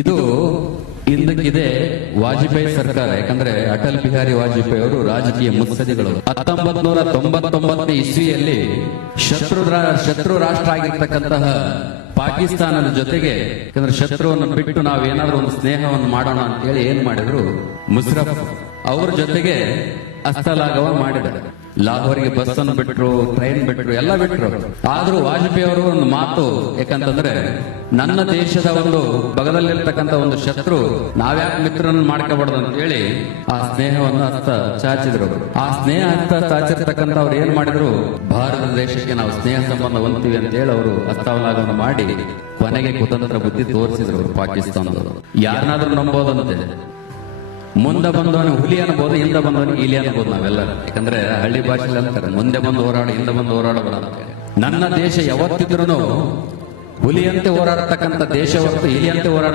ಇದು ಹಿಂದಕ್ಕಿದೆ ವಾಜಪೇಯಿ ಸರ್ಕಾರ. ಯಾಕಂದ್ರೆ ಅಟಲ್ ಬಿಹಾರಿ ವಾಜಪೇಯಿ ಅವರು ರಾಜಕೀಯ ಮುತ್ಸದಿಗಳು. 1999 ಇಸ್ವಿಯಲ್ಲಿ ಶತ್ರು ರಾಷ್ಟ್ರ ಆಗಿರ್ತಕ್ಕಂತಹ ಪಾಕಿಸ್ತಾನದ ಜೊತೆಗೆ, ಯಾಕಂದ್ರೆ ಶತ್ರುವನ್ನು ಬಿಟ್ಟು ನಾವೇನಾದ್ರೂ ಒಂದು ಸ್ನೇಹವನ್ನು ಮಾಡೋಣ ಅಂತ ಹೇಳಿ ಏನ್ ಮಾಡಿದ್ರು, ಮುಷರಫ್ ಅವ್ರ ಜೊತೆಗೆ ಹಸ್ತಲಾಘವ ಮಾಡಿದ್ದಾರೆ. ಲಾಹೋರ್ಗೆ ಬಸ್ ಅನ್ನು ಬಿಟ್ರು, ಟ್ರೈನ್ ಬಿಟ್ರು, ಎಲ್ಲ ಬಿಟ್ರು. ಆದ್ರೂ ವಾಜಪೇಯಿ ಅವರು ಒಂದು ಮಾತು, ಯಾಕಂತಂದ್ರೆ ನನ್ನ ದೇಶದ ಒಂದು ಬಗಲಲ್ಲಿರ್ತಕ್ಕಂಥ ಒಂದು ಶತ್ರು ನಾವ್ಯಾಕೆ ಮಿತ್ರರನ್ನು ಮಾಡ್ಕೋಬಾರ್ದು ಅಂತ ಹೇಳಿ ಆ ಸ್ನೇಹವನ್ನು ಹಸ್ತ ಚಾಚಿದ್ರು. ಆ ಸ್ನೇಹ ಹಸ್ತ ಚಾಚಿರ್ತಕ್ಕಂಥ ಅವ್ರು ಏನ್ ಮಾಡಿದ್ರು, ಭಾರತ ದೇಶಕ್ಕೆ ನಾವು ಸ್ನೇಹ ಸಂಬಂಧ ಹೊಂದ್ತೀವಿ ಅಂತ ಹೇಳಿ ಅವರು ಹಸ್ತಲಾಘವನ್ನು ಮಾಡಿ ಕೊನೆಗೆ ಕುತಂತ್ರ ಬುದ್ಧಿ ತೋರಿಸಿದ್ರು ಪಾಕಿಸ್ತಾನದವರು. ಯಾರನ್ನಾದ್ರೂ ನಂಬೋದಂತೆ, ಮುಂದೆ ಬಂದವನು ಹುಲಿ ಅನ್ಬೋದು, ಹಿಂದೆ ಬಂದವನು ಇಲಿ ಅನ್ಬೋದು ನಾವೆಲ್ಲ. ಯಾಕಂದ್ರೆ ಹಳ್ಳಿ ಭಾಷೆಯಲ್ಲಿ ಅಂತಾರೆ, ಮುಂದೆ ಬಂದು ಹೋರಾಡು, ಹಿಂದೆ ಬಂದು ಹೋರಾಡಬೇಡ. ನನ್ನ ದೇಶ ಯಾವತ್ತಿದ್ರು ಹುಲಿಯಂತೆ ಹೋರಾಡತಕ್ಕಂಥ ದೇಶ ಹೊರತು ಇಲಿಯಂತೆ ಹೋರಾಡ